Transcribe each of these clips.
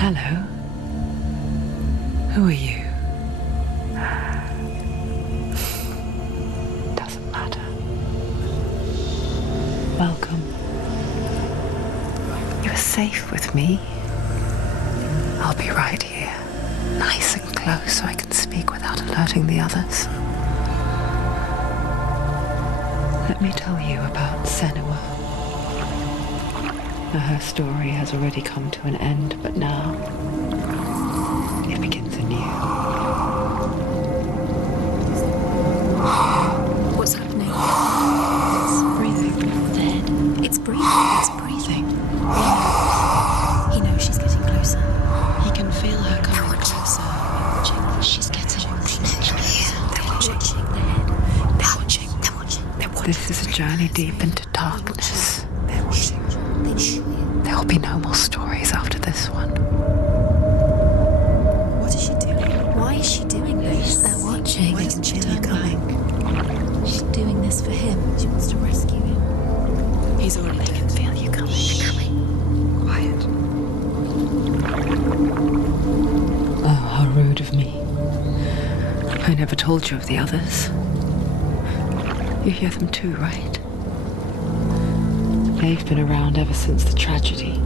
Hello. Who are you? Doesn't matter. Welcome. You're safe with me. I'll be right here, nice and close so I can speak without alerting the others. Let me tell you about Senua. Her story has already come to an end, but now it begins anew. What's happening? It's breathing. Dead. It's breathing. It's breathing. He knows she's getting closer. He can feel her coming closer. She's getting closer. They're watching. They're watching. They're watching. They're watching. This is a journey deep into darkness. They're watching. There'll be no more stories after this one. What is she doing? Why is she doing this? They're watching. Why doesn't she turn coming? back? She's doing this for him. She wants to rescue him. He's already dead. I can feel you coming. Quiet. Oh, how rude of me. I never told you of the others. You hear them too, right? They've been around ever since the tragedy.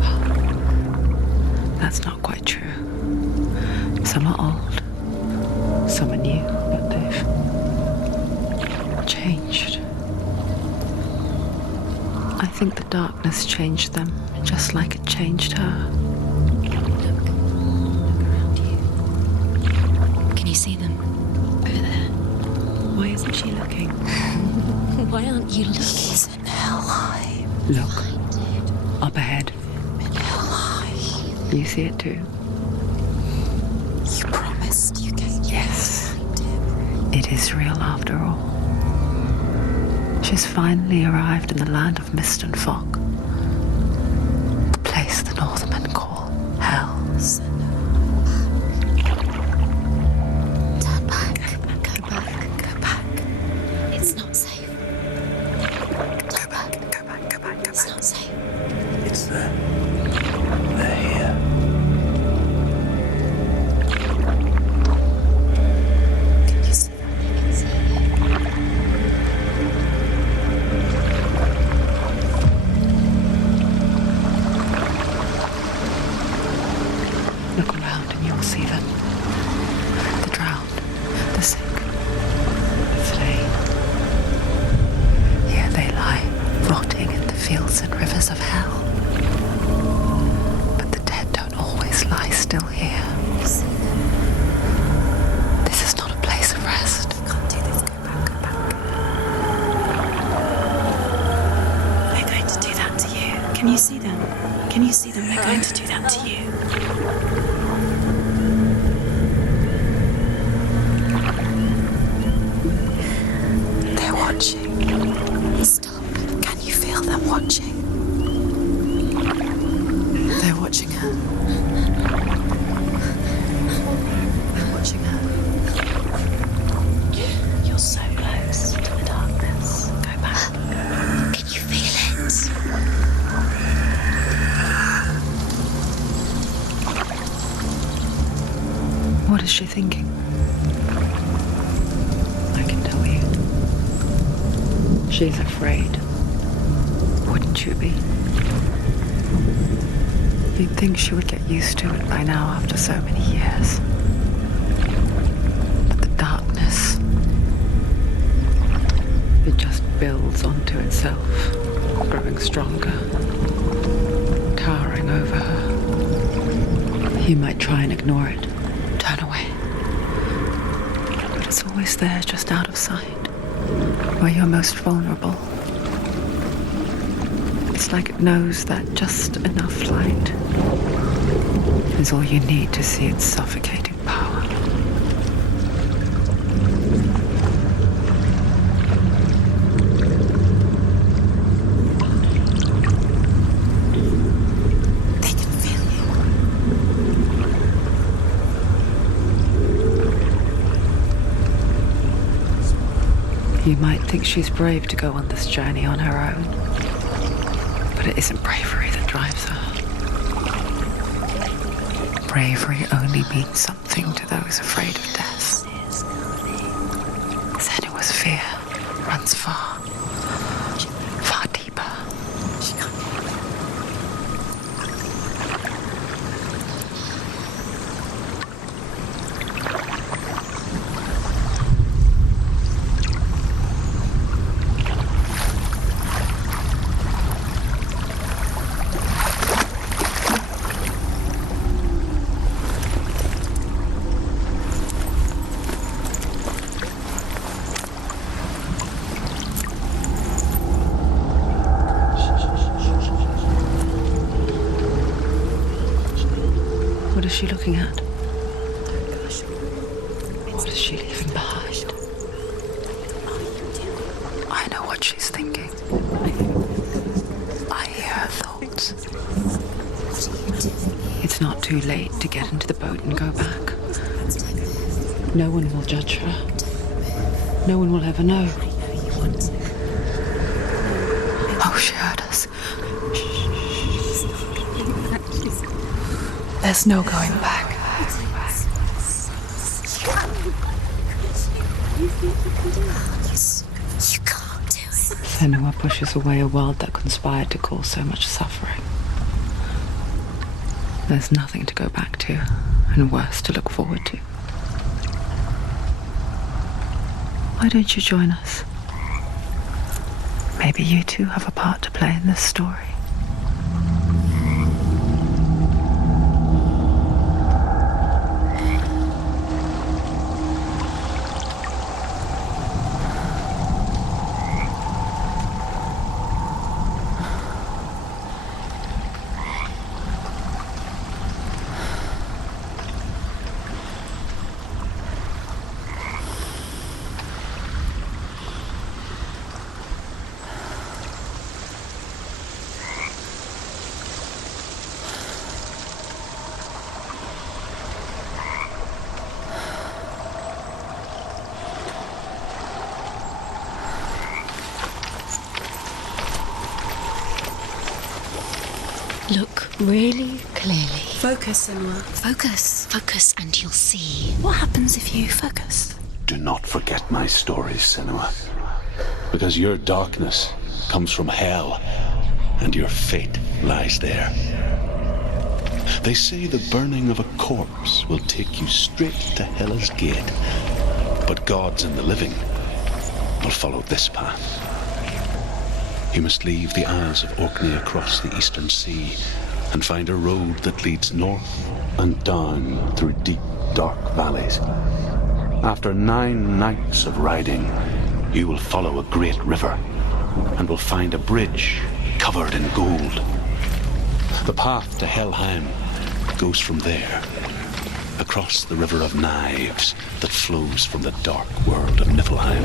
Well, that's not quite true. Some are old, some are new, but they've changed. I think the darkness changed them, just like it changed her. Can you see them? Over there. Why isn't she looking? Why aren't you looking? He's in Hellheim. Look, up ahead. In Hellheim. You see it too? You promised you can. Yes. It is real after all. She's finally arrived in the land of mist and fog. The place the Northmen call Hell. Turn back. Go back. Go back. It's not safe. Go back. Go back. Go back. It's not safe. It's there. They're here. Can you see that? You can see it. Look around and you'll see them. The drowned, the sick, the slain. Here they lie, rotting in the fields and rivers of hell. But the dead don't always lie still here. You see them. This is not a place of rest. You can't do this. Go back. Go back. They're going to do that to you. Can you see them? Can you see them? They're going to do that to you. They're watching. Stop. Can you feel them watching? They're watching her. They're watching her. You're so close to the darkness. Go back. Can you feel it? What is she thinking? I can tell you. She's afraid. Wouldn't you be? You'd think she would get used to it by now after so many years. But the darkness, it just builds onto itself, growing stronger, towering over her. You might try and ignore it, turn away. But it's always there, just out of sight, where you're most vulnerable. It's like it knows that just enough light is all you need to see its suffocating power. They can feel you. You might think she's brave to go on this journey on her own, but it isn't bravery that drives her. bravery only means something to those afraid of death. Senua's fear runs far, far deeper. What is she looking at? What is she leaving behind? I know what she's thinking. I hear her thoughts. It's not too late to get into the boat and go back. No one will judge her. No one will ever know. Oh, she heard us. There's no going back. You can't do it. Senua pushes away a world that conspired to cause so much suffering. There's nothing to go back to, and worse to look forward to. Why don't you join us? Maybe you two have a part to play in this story. Look really clearly. Focus, Senua. Focus. Focus and you'll see. What happens if you focus? Do not forget my stories, Senua. Because your darkness comes from hell, and your fate lies there. They say the burning of a corpse will take you straight to Hela's gate. But gods and the living will follow this path. You must leave the Isles of Orkney across the eastern sea and find a road that leads north and down through deep, dark valleys. After 9 nights of riding, you will follow a great river and will find a bridge covered in gold. The path to Hellheim goes from there, across the River of Knives that flows from the dark world of Niflheim.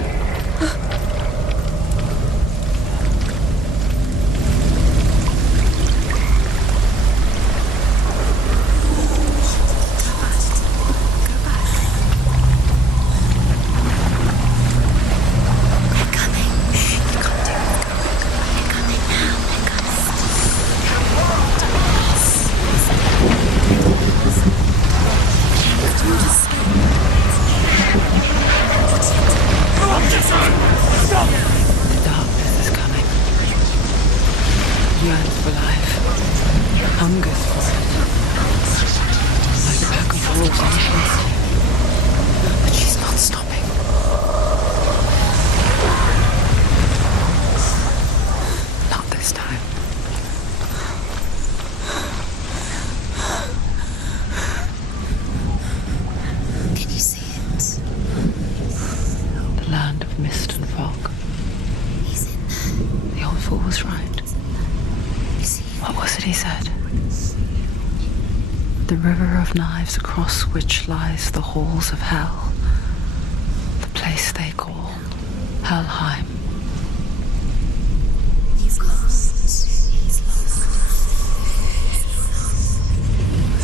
Knives across which lies the halls of hell, the place they call Hellheim. He's lost. He's lost.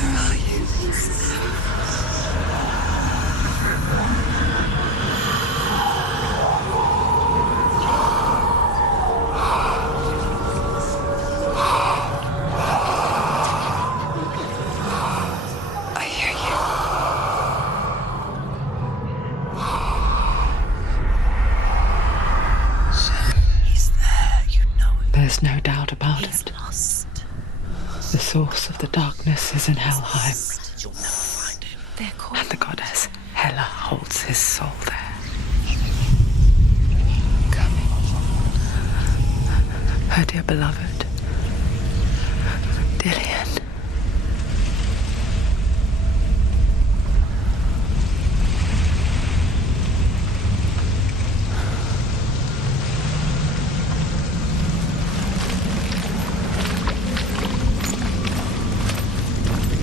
Where are you? I The source of the darkness is in Hellheim, You'll never find him. They're called. and the goddess Hela holds his soul there. Coming. Her dear beloved, Dillian.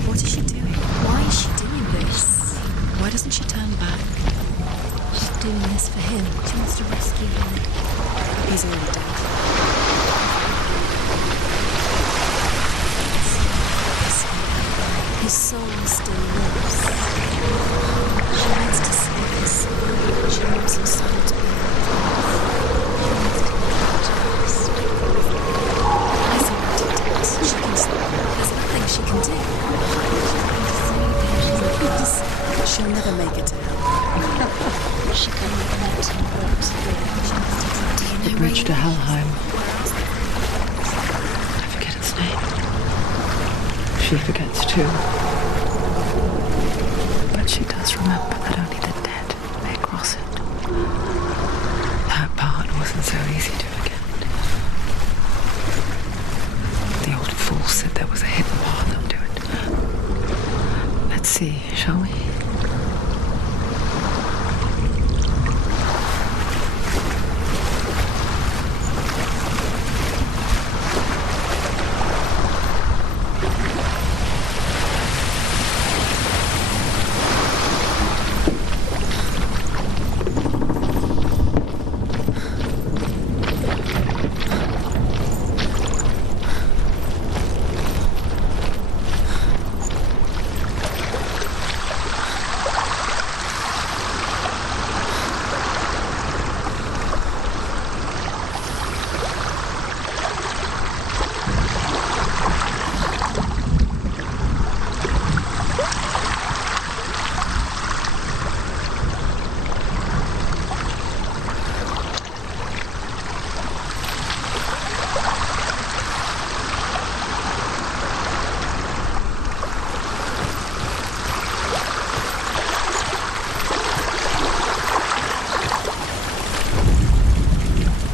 What is she doing? Why is she doing this? Why doesn't she turn back? She's doing this for him. She wants to rescue him. He's already dead. His soul still lives. She needs to save his soul. She wants his soul to be There's nothing she can do. She'll never make it to hell. She couldn't let him walk through. The bridge to Hellheim. I forget its name. She forgets too. But she does remember that only the dead may cross it. That part wasn't so easy to forget. The old fool said there was a hidden path up to it. Let's see, shall we?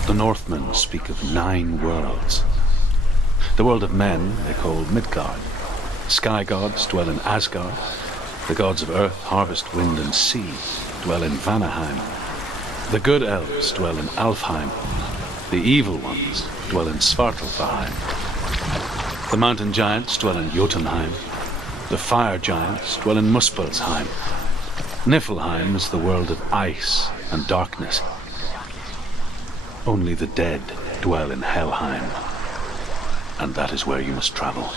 The Northmen speak of 9 worlds. The world of men they call Midgard. Sky gods dwell in Asgard. The gods of earth, harvest, wind, and sea dwell in Vanaheim. The good elves dwell in Alfheim. The evil ones dwell in Svartalfheim. The mountain giants dwell in Jotunheim. The fire giants dwell in Muspelheim. Niflheim is the world of ice and darkness. Only the dead dwell in Hellheim, and that is where you must travel.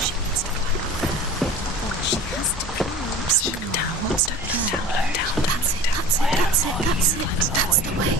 She needs to go. She has to go. Step down, step down, down. That's it, that's it, that's it, that's it. That's the way.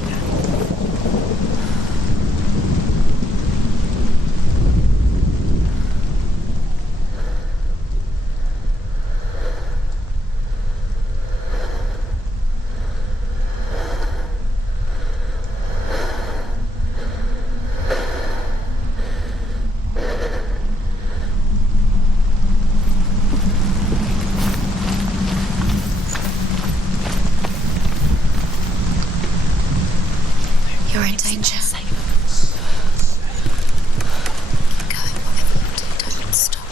You're in danger. Keep going, whatever you do, don't stop.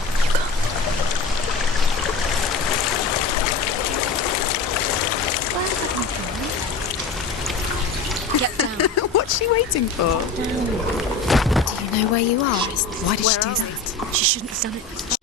Get down. What's she waiting for? Do you know where you are? Why did she do that? She shouldn't have done it.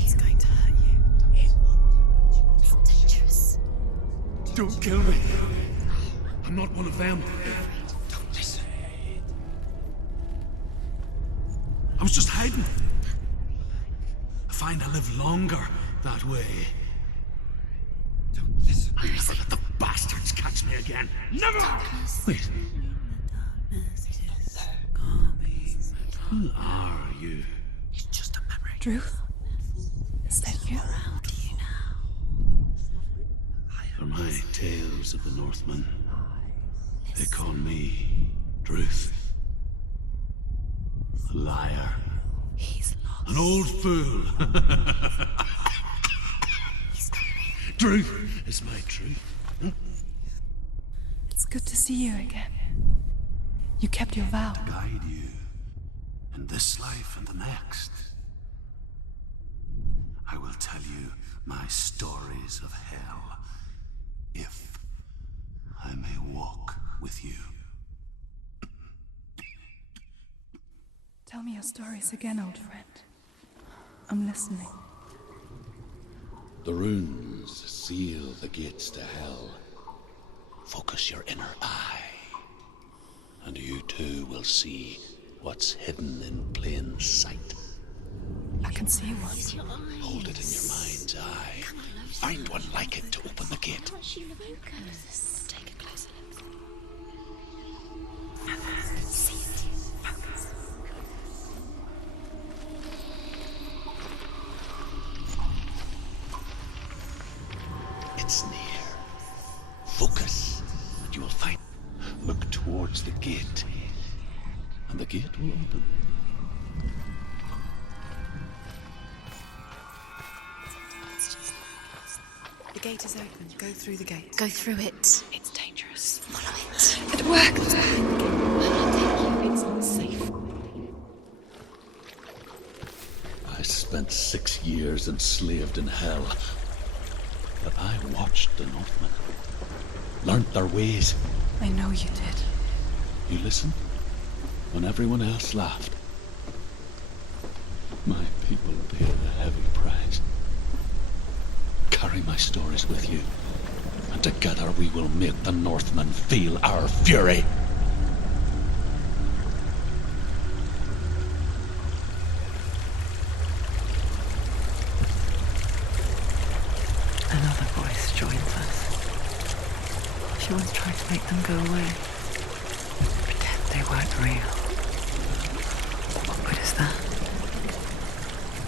It's going to hurt you. It's dangerous. Don't kill me. I'm not one of them. Don't listen. I was just hiding. find I live longer that way. Don't listen. I never let the bastards catch me again. Never! Wait. Who are you? It's just a memory. Druith? Is that you? For my tales of the Northmen, they call me Druith. A liar. He's lost. An old fool. Druith is my truth. It's good to see you again. You kept your vow. Guide you in this life and the next. I will tell you my stories of hell, if I may walk with you. Tell me your stories again, old friend. I'm listening. The runes seal the gates to hell. Focus your inner eye, and you too will see what's hidden in plain sight. I can see one. Hold it in your mind's eye. Find one like it to open the gate. Take a closer look. It's near. Focus, and you will find. Look towards the gate, and the gate will open. The gate is open. Go through the gate. Go through it. It's dangerous. Follow it. It worked! It's not safe. I spent 6 years enslaved in hell. But I watched the Northmen. Learned their ways. I know you did. You listened when everyone else laughed. My people paid a heavy price. Carry my stories with you, and together we will make the Northmen feel our fury. Another voice joins us. She once tried to make them go away. Pretend they weren't real. What good is that?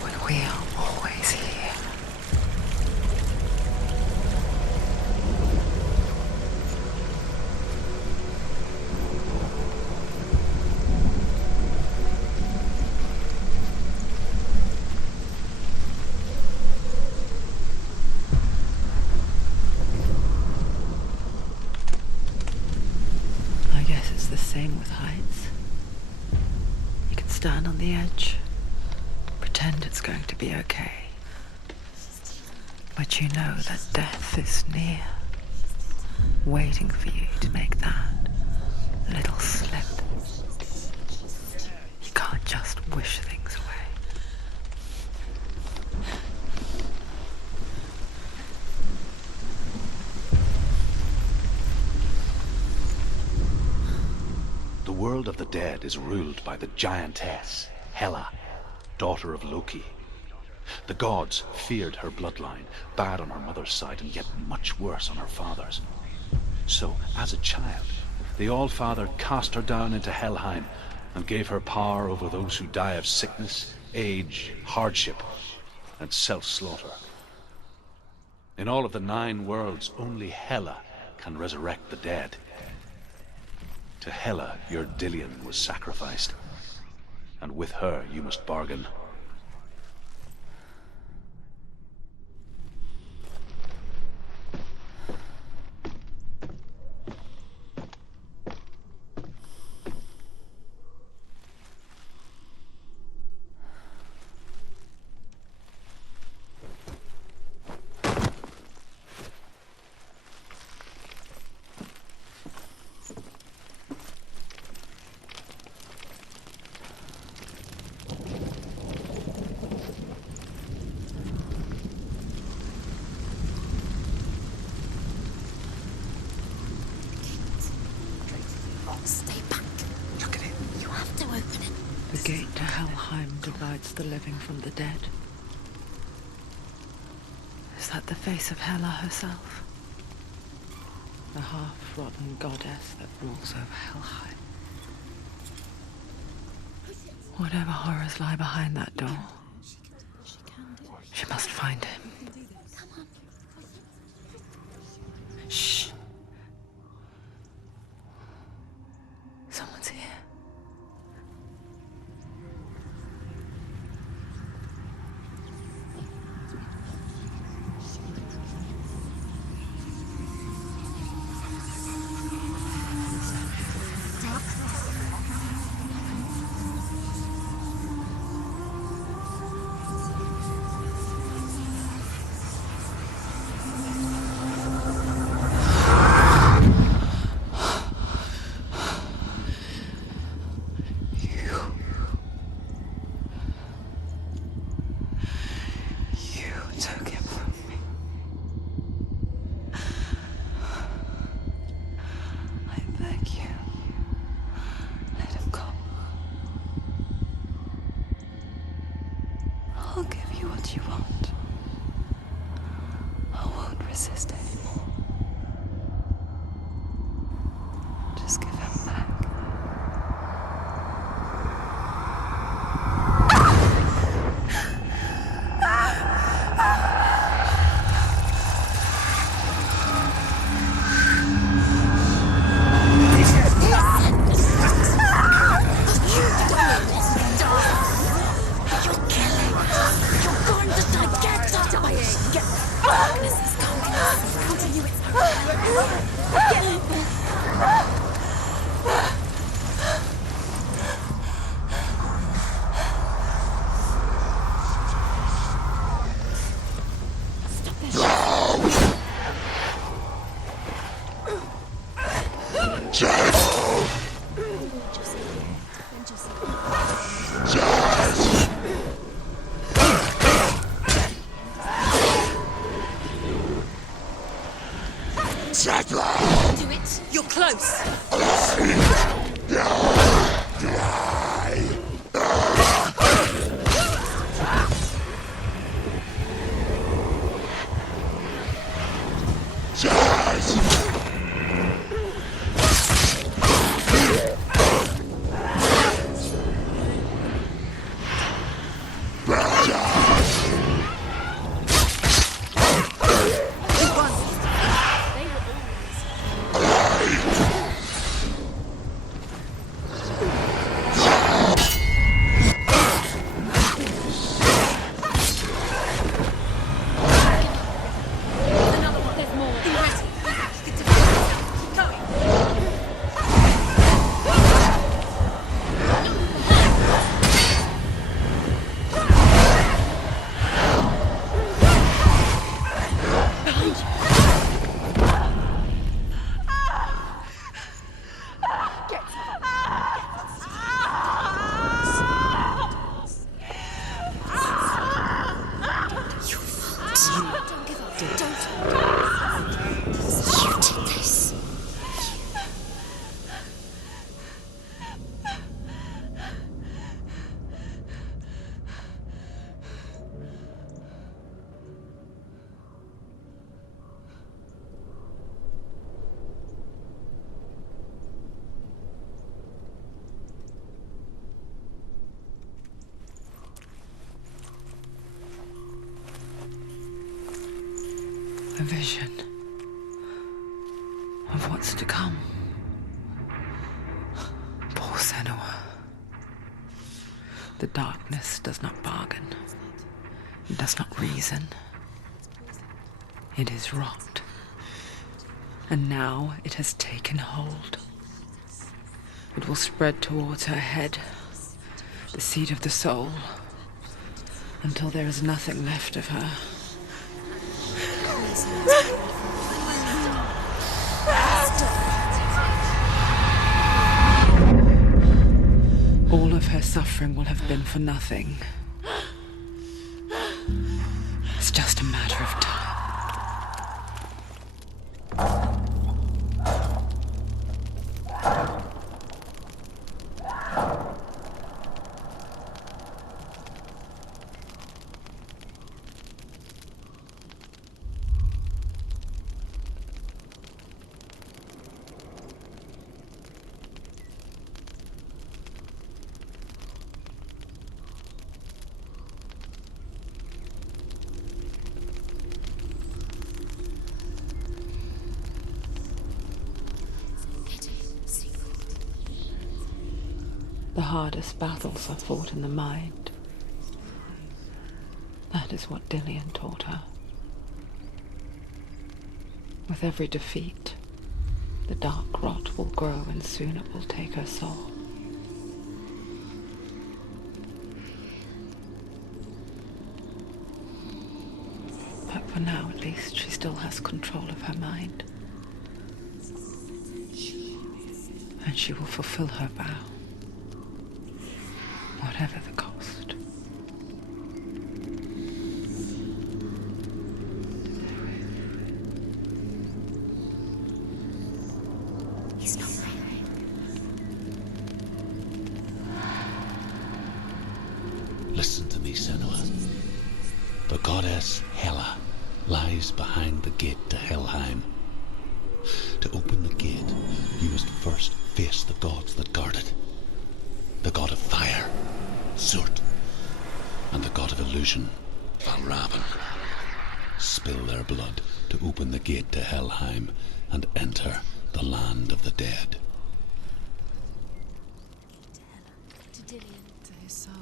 When we are always here. I guess it's the same with heights. You can stand on the edge, pretend it's going to be okay. But you know that death is near, waiting for you to make that little slip. You can't just wish things away. The world of the dead is ruled by the giantess, Hela, daughter of Loki. The gods feared her bloodline, bad on her mother's side and yet much worse on her father's. So, as a child, the Allfather cast her down into Hellheim and gave her power over those who die of sickness, age, hardship, and self-slaughter. In all of the 9 worlds, only Hela can resurrect the dead. To Hela, your Dillion was sacrificed, and with her you must bargain. Stay back. Look at it. You have to open it. The gate to Hellheim divides the living from the dead. that the face of Hela herself? The half-rotten goddess that rules over Hellheim. Whatever horrors lie behind that door, she must find him. Shh. Someone's here. I'll give you what you want. I won't resist anymore. Just give him back. Do it. You're close. A vision of what's to come. Poor Senua. The darkness does not bargain. It does not reason. It is rot. And now it has taken hold. It will spread towards her head, the seat of the soul, until there is nothing left of her. All of her suffering will have been for nothing. It's just a matter of time. hardest battles are fought in the mind. That is what Dillian taught her. With every defeat, the dark rot will grow and soon it will take her soul. But for now, at least, she still has control of her mind. And she will fulfill her vow, whatever the cost. He's not right. Listen to me, Senua. The goddess Hela lies behind the gate to Hellheim. To open the gate, you must first face the gods that guard it. The god of fire, Zurt, and the god of illusion, Valravan. Spill their blood to open the gate to Hellheim and enter the land of the dead. To Dillian. To his soul.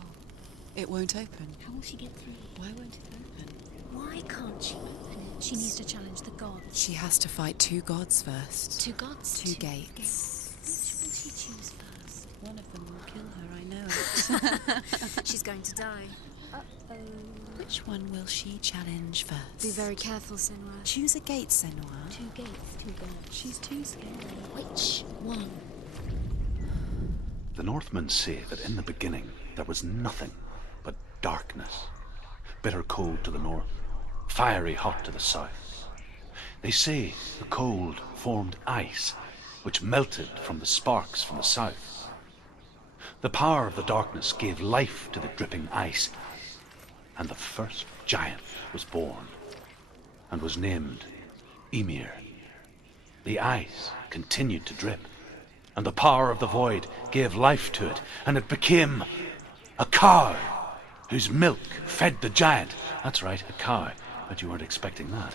It won't open. How will she get through? Why won't it open? Why can't she open it? She needs to challenge the gods. She has to fight two gods first. Two gods? Two gates. Which will she choose first? One of them will kill her, I know it. She's going to die. Uh-oh. Which one will she challenge first? Be very careful, Senua. Choose a gate, Senua. Two gates, two gods. She's too scared. Which one? The Northmen say that in the beginning there was nothing but darkness. Bitter cold to the north, fiery hot to the south. They say the cold formed ice, which melted from the sparks from the south. The power of the darkness gave life to the dripping ice, and the first giant was born, and was named Ymir. The ice continued to drip, and the power of the void gave life to it, and it became a cow, whose milk fed the giant. That's right, a cow, but you weren't expecting that.